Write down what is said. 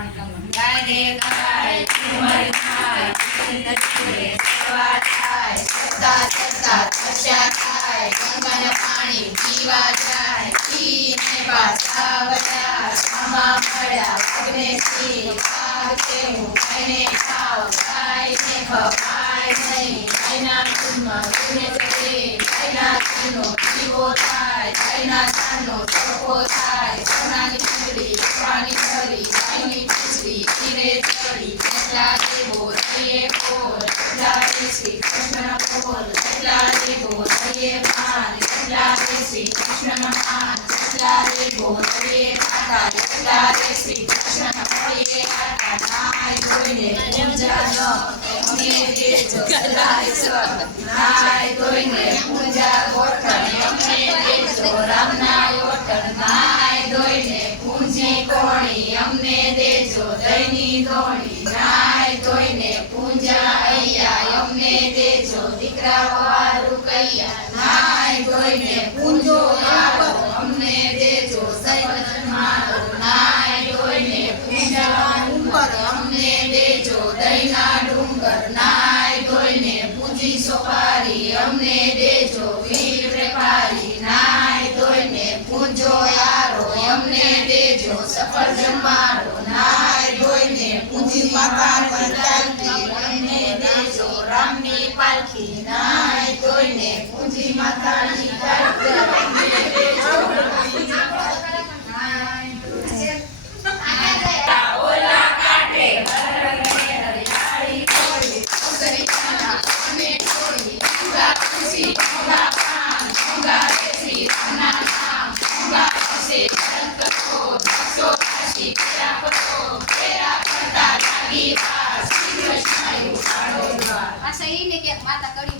ગાય ગાય ઝુમર થાય તટે સેવા થાય સત્તા સત્તા તસ્યા થાય ગંગાના પાણી પીવા જાય પીને પાછા વળ્યા સામા મળ્યા વાગને સી વાગ તેવું ગાયને ખાવ ગાયને ખવાય નહીં ગાયના દૂધમાં ગુને ચડે ગાયના ઘીનો પીવો થાય ગાયના સાનો ચોખ્ખો થાય સોનાની ચૂડી રૂપાની છરી ગાયની પૂછડી ધીરે ચડી કેટલા દેવો રહીએ બોલ કેટલા રે શ્રી કૃષ્ણ બોલ કેટલા દેવો રહીએ માન કેટલા રે શ્રી કૃષ્ણ મહાન કેટલા દેવો રહીએ માતા કેટલા રે શ્રી કૃષ્ણ મળીએ આટા નાય ધોઈને પૂજા ન અમને દેજો સદાય સ નાય ધોઈને પૂજા ગોઠણ અમને દેજો રામના ગોઠણ નાય ધોઈને પૂજી કોણી અમને દેજો દહીંની ધોણી નાય ધોઈને પૂજા અહીંયા અમને દેજો દીકરા વારું કૈયા નાય ધોઈને પૂજો આવો અમને દેજો સૈવજન મારો નાય ધોઈને પૂજા ઉપર અમને દેજો દહીંના ડુંગર નાય ધોઈને પૂજી સોપારી અમને દેજો વીર વેપારી નાય ધોઈને પૂજો યારો અમને દેજો સફરજન મારો નાય ધોઈને પૂજી માતાની પાલખી અમને દેજો રામની પાલખી નાય ધોઈને પૂજી માતાની પાલખી અમને દેજો ઓલા કાટે હરિયાળી કોળી સરિતાના અને કોળી ગંગા ખુશી ગંગા પાન ગંગા રેસી રામના નામ ગંગા ખુશી જલકતો દક્ષો રાશિ તેરા પતો તેરા કરતા લાગી વાર શ્રી કૃષ્ણ ઉપાડો દ્વાર આ સહી ને કે માતા કડી